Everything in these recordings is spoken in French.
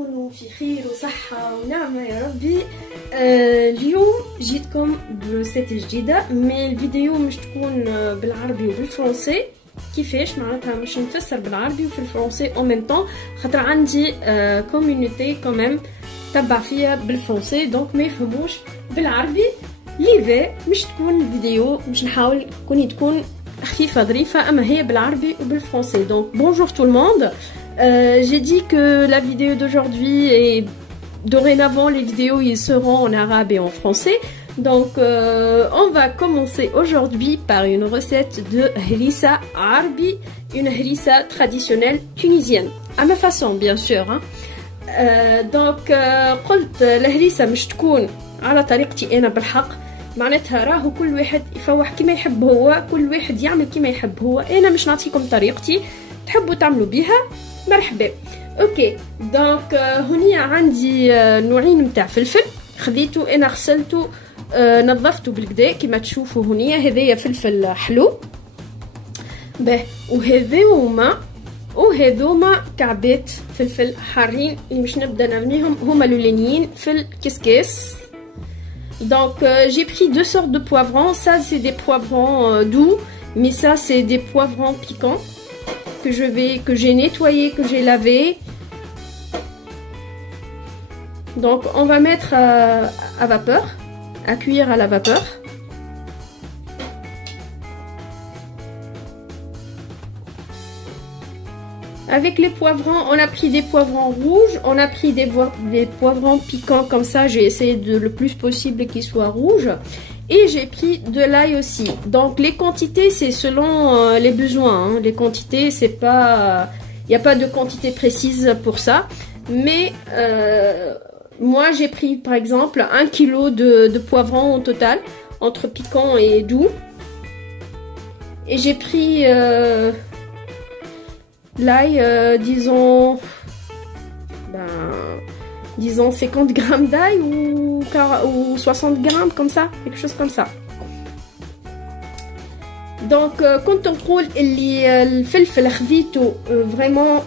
تكونوا في خير وصحة ونعمة يا ربي. اليوم جيتكم بروسيت جديدة، مي الفيديو مش تكون بالعربي وبالفرنسي. كيفاش معناتها مش نفسر بالعربي وفي الفرنسي او ميم طون، خاطر عندي كوميونيتي كوميم تبع فيها بالفرنسي دونك ما يفهموش بالعربي. ليفي مش تكون الفيديو، مش نحاول تكون خفيفة ظريفة، اما هي بالعربي وبالفرنسي. Donc bonjour tout le monde. J'ai dit que la vidéo d'aujourd'hui et dorénavant les vidéos ils seront en arabe et en français. Donc on va commencer aujourd'hui par une recette de harissa arabi, une harissa traditionnelle tunisienne à ma façon bien sûr hein. Donc قلت الهريسة مش تكون على طريقتي انا بالحق، معناتها راهو كل واحد يفوح كيما يحب هو، كل واحد يعمل كيما يحب هو. انا مش نعطيكم طريقتي، تحبوا تعملوا بيها مرحبا. اوكي دونك هني عندي نوعين متاع فلفل، خذيته انا غسلته نظفته بالكدا كيما تشوفوا هني. هذايا فلفل حلو به، وهذوما كعبات فلفل حارين اللي مش نبدا نرميهم، هما لولانيين في الكسكاس. Donc j'ai pris deux sortes de poivrons. Ça c'est des poivrons doux, mais ça c'est des poivrons piquants que j'ai nettoyé, que j'ai lavé. Donc on va mettre à vapeur, à cuire à la vapeur. Avec les poivrons, on a pris des poivrons rouges, on a pris des poivrons piquants comme ça. J'ai essayé de le plus possible qu'ils soient rouges. Et j'ai pris de l'ail aussi. Donc les quantités, c'est selon les besoins. Hein. Les quantités, c'est pas, il n'y a pas de quantité précise pour ça. Mais moi, j'ai pris par exemple 1 kg de poivrons au total, entre piquant et doux. Et j'ai pris l'ail, disons 50 grammes d'ail ou 60 grammes comme ça, quelque chose comme ça. Donc كنت نقول اللي الفلفل خذيته فريمون،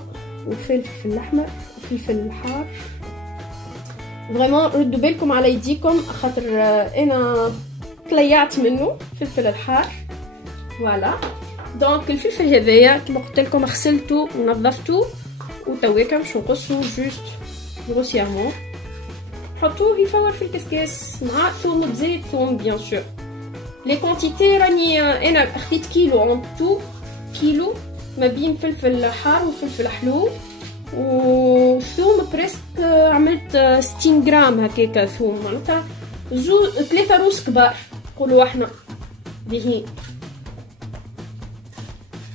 وفلفل الاحمر وفلفل الحار فريمون ردوا بالكم على يديكم خاطر انا طليعت منه فلفل الحار. فوالا دونك الفلفل هذايا كما قلت لكم غسلته ونظفته وتويكا باش نقصو جوست غروسيرمون. حطوه يفور في الكسكاس مع ثوم زيت ثوم بيان سور. لي كونتيتي راني انا خديت كيلو اون تو، كيلو ما بين فلفل حار وفلفل حلو وثوم بريسك عملت 60 غرام هكاكا ثوم، معناتها 3 روس كبار نقولوا احنا بهين.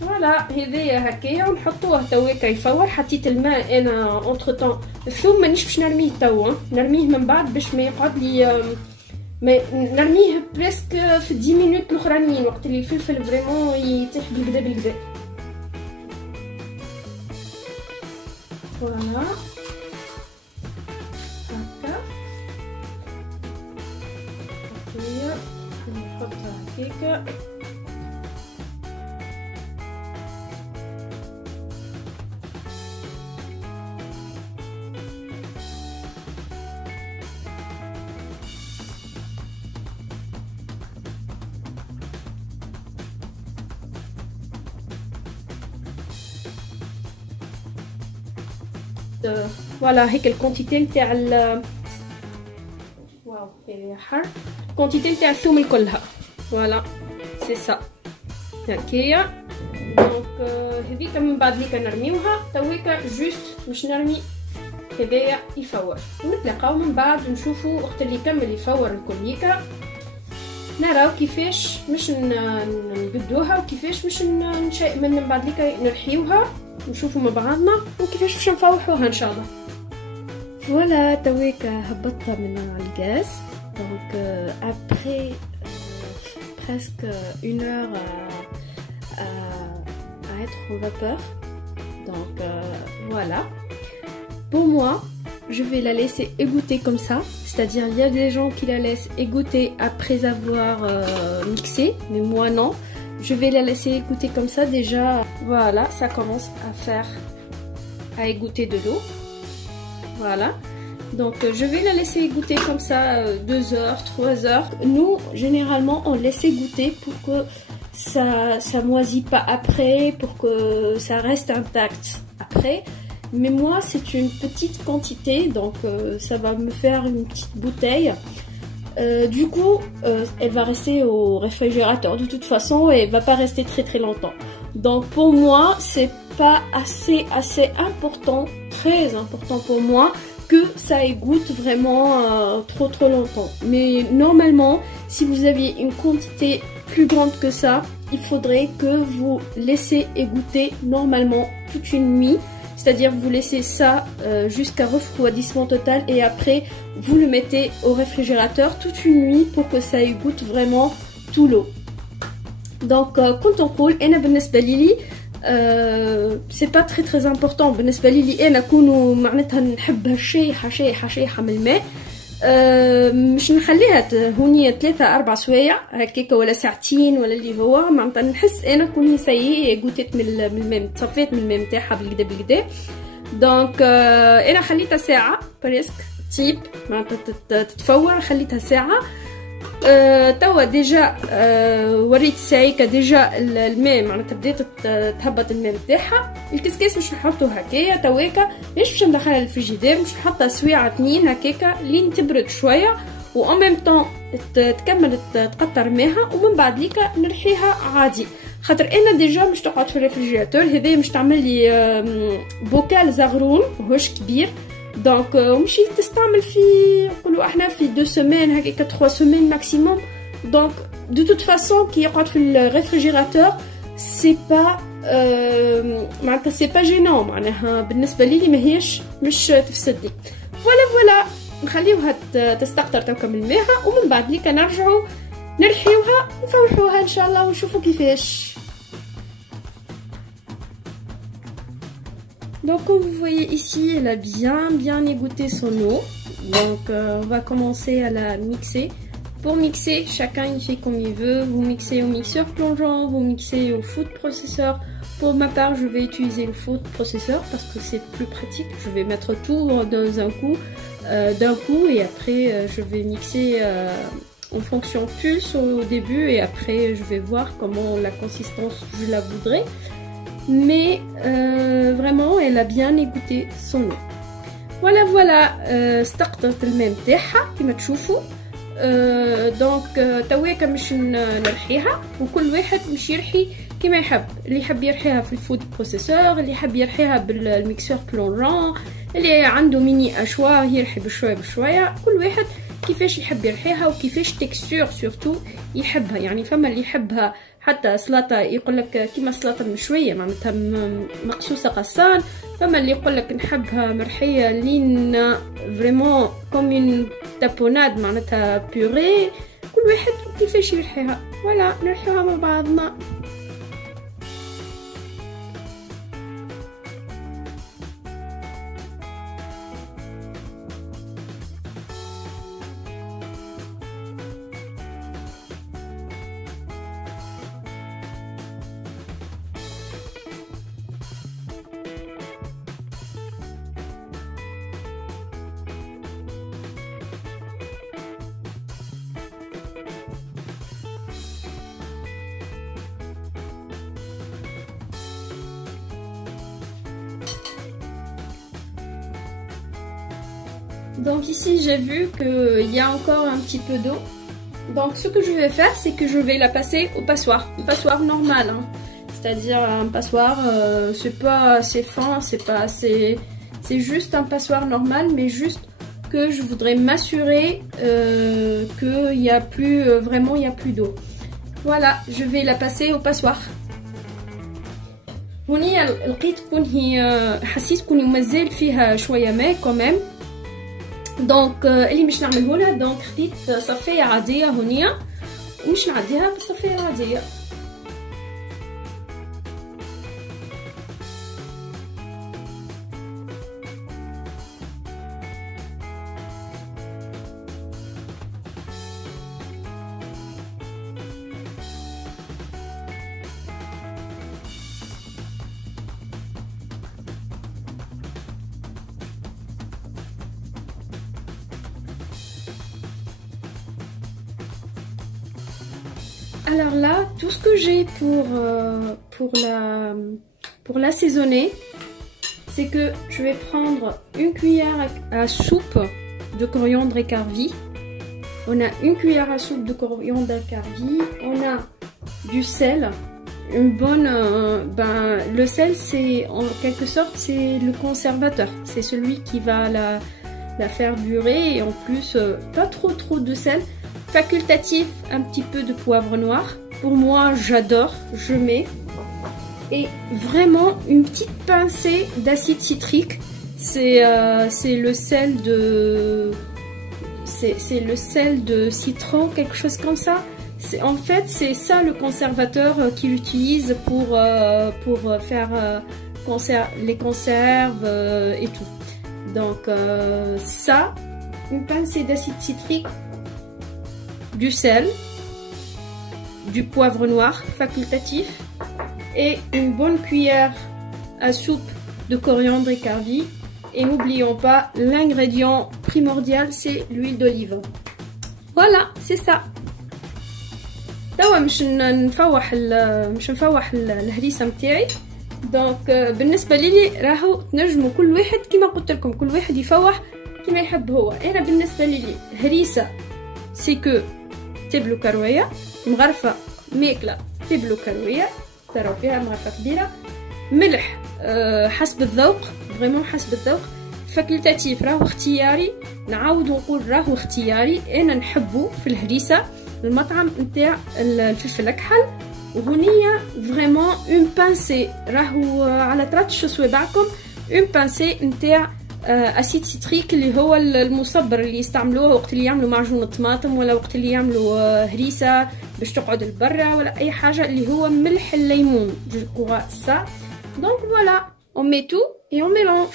فوالا هذايا هكايا ونحطوه تويكا يفور. حطيت الماء انا اونتر طون. الثوم مانيش باش نرميه توا، نرميه من بعد باش ما يقعد لي نرميه بريسك في 10 مينوت الاخرانيين وقت اللي الفلفل فريمون يطيح بالكدا بالكدا. فوالا هكا هكايا نحطها هكاكا. فوالا هيك الكونتيتي نتاع واو هي حر، الكونتيتي نتاع الثوم كلها. فوالا سي سا هكايا. دونك هذيك من بعد ليك نرميوها تويكا جوست باش نرمي هذايا يفور. نتلاقاو من بعد نشوفوا وقت اللي يكمل يفور الكليكا، نراو كيفاش مش نقدوها وكيفاش مش من بعد ليك نرحيوها، نشوفوا مع بعضنا وكيفاش باش نفوحوها ان شاء الله. فوالا تويكا هبطتها من على الغاز. دونك ابري presque 1 heure à être au vapeur. Donc voilà. Pour moi, je vais la laisser égoutter comme ça. C'est-à-dire il y a des gens qui la laissent égoutter après avoir mixé, mais moi non. Je vais la laisser égoutter comme ça déjà. Voilà, ça commence à égoutter de l'eau. Voilà. Donc je vais la laisser égoutter comme ça 2 heures, 3 heures. Nous, généralement, on laisse égoutter pour que ça moisit pas après, pour que ça reste intact après. Mais moi, c'est une petite quantité, donc ça va me faire une petite bouteille. Du coup, elle va rester au réfrigérateur de toute façon et elle va pas rester très longtemps. Donc pour moi, c'est pas assez important, très important pour moi, que ça égoutte vraiment trop longtemps. Mais normalement, si vous aviez une quantité plus grande que ça, il faudrait que vous laissez égoutter normalement toute une nuit. C'est-à-dire vous laissez ça jusqu'à refroidissement total et après vous le mettez au réfrigérateur toute une nuit pour que ça égoutte vraiment tout l'eau. Donc quand on coule, انا بالنسبة لي c'est pas très important بالنسبة لي انا كونوا معناتها نحبها شايحة من الماء. مش نخليها هونية 3-4 سوايع هكاكا ولا ساعتين ولا اللي هو معناتها نحس انا كوني سيي قوتت من الماء تصفيت من الماء نتاعها بالكدا دونك انا خليتها ساعة بريسك تيب معناتها تتفور خليتها ساعة. توا ديجا وريت ساعيكا ديجا الماء معناتها بدات تهبط الماء نتاعها. الكسكاس مش نحطو هكايا تويكا باش ندخلها للفريجيدير مش نحطها سويعة 2 هكاكا لين تبرد شويه و ان ميم طون تكمل تقطر ماها ومن بعد ليكا نرحيها عادي خاطر انا ديجا مش تقعد في الريفريجيراتور هذا مش تعمل لي بوكال زغرون ماهوش كبير دونك مشي تستعمل في نقولوا احنا في 2 سيمين هكاك 3 سيمين ماكسيموم. دونك دو توت فاسون كي يقعد في الريفريجيراتور سي با معناتها سي با جينون معناها بالنسبه لي ماهيش مش تفسدني. فوالا نخليوها تستقطر توكا من الماء ومن بعد ليك نرجعوا نرحيوها ونفوحوها ان شاء الله ونشوفوا كيفاش. Donc comme vous voyez ici, elle a bien égoutté son eau. Donc on va commencer à la mixer. Pour mixer, chacun il fait comme il veut. Vous mixez au mixeur plongeant, vous mixez au food processor. Pour ma part, je vais utiliser le food processor parce que c'est plus pratique. Je vais mettre tout dans un coup, et après je vais mixer en fonction plus au début et après je vais voir comment la consistance je la voudrais. Mais vraiment elle a bien égoutté son eau. Voilà استقطرت الماء نتاعها كيما تشوفوا. دونك تويكا مش نرحيها وكل واحد مش يرحي كيما يحب. اللي يحب يرحيها في الفود بروسيسور، اللي يحب يرحيها بالميكسور بلونجون، اللي عنده ميني اشواء يرحي بشويه كل واحد كيفاش يحب يرحيها وكيفاش تكستور سورتو يحبها. يعني فما اللي يحبها حتى سلطه يقولك كيما السلطه المشويه معناتها مقصوصه قصان، فما اللي يقولك نحبها مرحيه لين فريمون كوم اون تابوناد معناتها بيوري. كل واحد كيفاش يرحيها. فوالا نرحيوها مع بعضنا. Donc ici j'ai vu qu'il y a encore un petit peu d'eau. Donc ce que je vais faire c'est que je vais la passer au passoire. Un passoir normal hein. C'est-à-dire un passoir c'est pas assez fin, c'est pas assez... C'est juste un passoir normal mais juste que je voudrais m'assurer qu'il y a plus... vraiment il y a plus d'eau. Voilà, je vais la passer au passoir. هوني لقيت كون هي حسيت كوني مازال فيها شويه ماء كمان. دونك اللي مش نعمله لها دونك خديت صفيه عاديه هونيه ومش نعديها بالصفيه العاديه. Alors là, tout ce que j'ai pour l'assaisonner, c'est que je vais prendre une cuillère à soupe de coriandre écarvi. On a une cuillère à soupe de coriandre écarvi. On a du sel. Une bonne... le sel, c'est en quelque sorte, c'est le conservateur. C'est celui qui va la faire durer. Et en plus, pas trop de sel. Facultatif, un petit peu de poivre noir. Pour moi, j'adore. Je mets. Et vraiment une petite pincée d'acide citrique. C'est le sel de... C'est le sel de citron, quelque chose comme ça. En fait, c'est ça le conservateur qu'il utilise pour faire les conserves et tout. Donc ça, une pincée d'acide citrique, du sel, du poivre noir facultatif et une bonne cuillère à soupe de coriandre écarvi. Et n'oublions pas, l'ingrédient primordial, c'est l'huile d'olive. Voilà, c'est ça. توا مش نفوح الهريسه متاعي. دونك بالنسبه لي راهو تنجموا كل واحد كيما قلت لكم، كل واحد يفوح كيما يحب هو. انا بالنسبه لي هريسه سيكو تبلو كرويه مغرفه ماكله، تبلو كرويه تراو فيها مغرفه كبيره، ملح حسب الذوق، فريمون حسب الذوق. فاكولتاتيف راهو اختياري، نعاود ونقول راهو اختياري. انا نحبو في الهريسه المطعم نتاع الفلفل الاكحل. وهنيا فريمون اون بانسي راهو على طرطش صوابعكم، اون بانسي نتاع اسيد سيتريك اللي هو المصبر اللي يستعملوه وقت اللي يعملوا معجون الطماطم، ولا وقت اللي يعملوا هريسه باش تقعد لبرا، ولا اي حاجه اللي هو ملح الليمون. جو كوا سا. دونك فوالا اون مي تو اي اون ميلونج.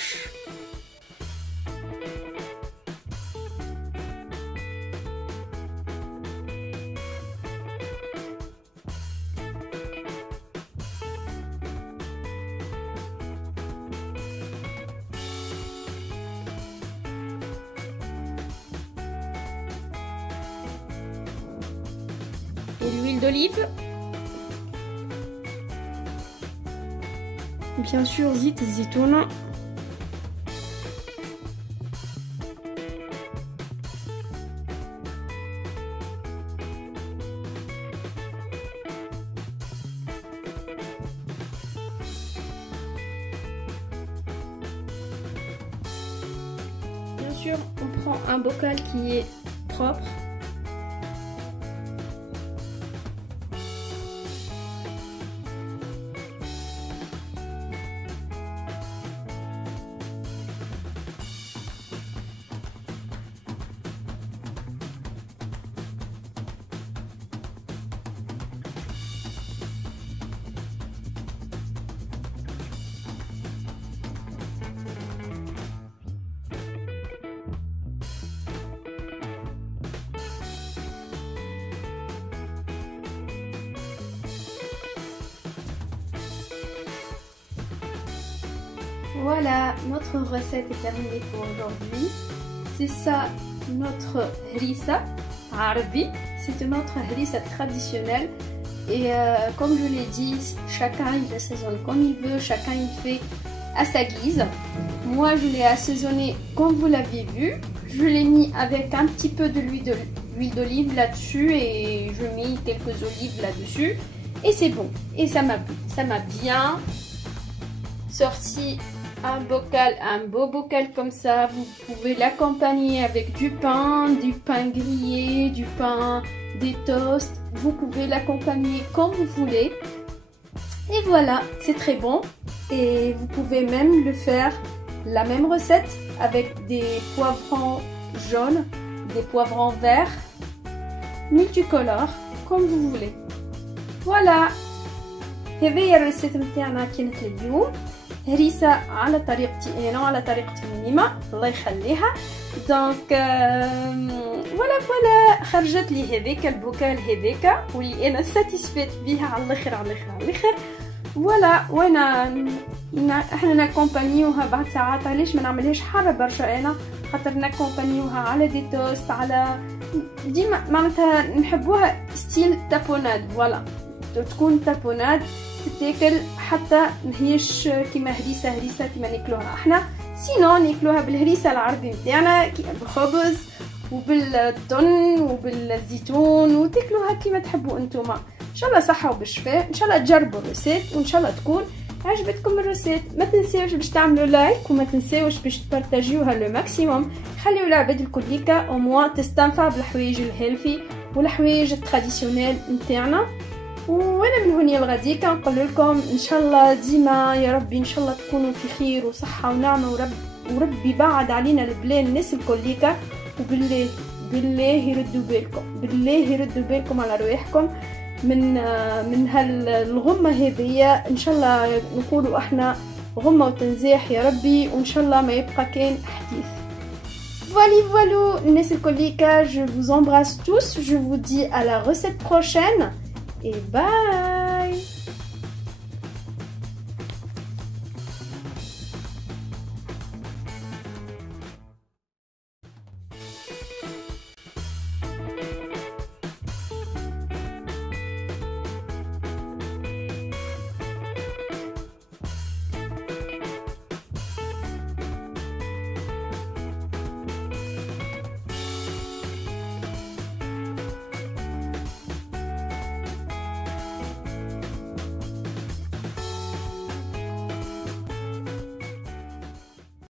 Et l'huile d'olive, bien sûr زيت الزيتون، bien sûr on prend un bocal qui est propre. Voilà, notre recette est terminée pour aujourd'hui. C'est ça notre harissa arabi. C'est notre harissa traditionnelle. Et comme je l'ai dit, chacun il assaisonne comme il veut, chacun il fait à sa guise. Moi je l'ai assaisonné comme vous l'avez vu. Je l'ai mis avec un petit peu de l'huile d'olive là-dessus et je mets quelques olives là-dessus. Et c'est bon. Et ça m'a bien sorti un beau bocal comme ça. Vous pouvez l'accompagner avec du pain grillé, du pain, des toasts. Vous pouvez l'accompagner comme vous voulez. Et voilà, c'est très bon. Et vous pouvez même le faire la même recette avec des poivrons jaunes, des poivrons verts, multicolores, comme vous voulez. Voilà. هذه الريسيت متاعنا كانت اليوم، هريسة على طريقتي انا وعلى طريقة ميمة الله يخليها. دونك فوالا خرجت لي هذاك البوكال هذاك واللي انا ساتيسفيت بيها على الاخر على الاخر على الاخر. فوالا احنا نكومبانيوها بعد ساعات. علاش ما نعملهاش حاره برشا؟ انا خاطر نكومبانيوها على دي توست، على ديما معناتها نحبوها ستيل تابوناد. فوالا تكون تابوناد تتاكل حتى ماهيش كيما هريسه كيما ناكلوها احنا. سينو ناكلوها بالهريسه العربي نتاعنا بالخبز وبالتن وبالزيتون، وتاكلوها كيما تحبوا انتوما. ان شاء الله صحه وبالشفاء، ان شاء الله تجربوا الريسيت، وان شاء الله تكون عجبتكم الريسيت. ما تنساوش باش تعملوا لايك، وما تنساوش باش تبارطاجيوها لو ماكسيموم. خليو العباد الكليكا او موان تستنفع بالحوايج الهيلثي والحوايج التراديسيونيل نتاعنا. وانا من هوني لغاديكا نقول لكم ان شاء الله ديما يا ربي ان شاء الله تكونوا في خير وصحه ونعمه، وربي يبعد علينا البلان الناس الكليكا. وبالله يردوا بالكم على رواحكم من هالغمه هذية. ان شاء الله نقولوا احنا غمه وتنزاح يا ربي، وان شاء الله ما يبقى كان حديث. Voilà, الناس الكليكا, je vous embrasse tous, je vous dis à la recette prochaine et bye.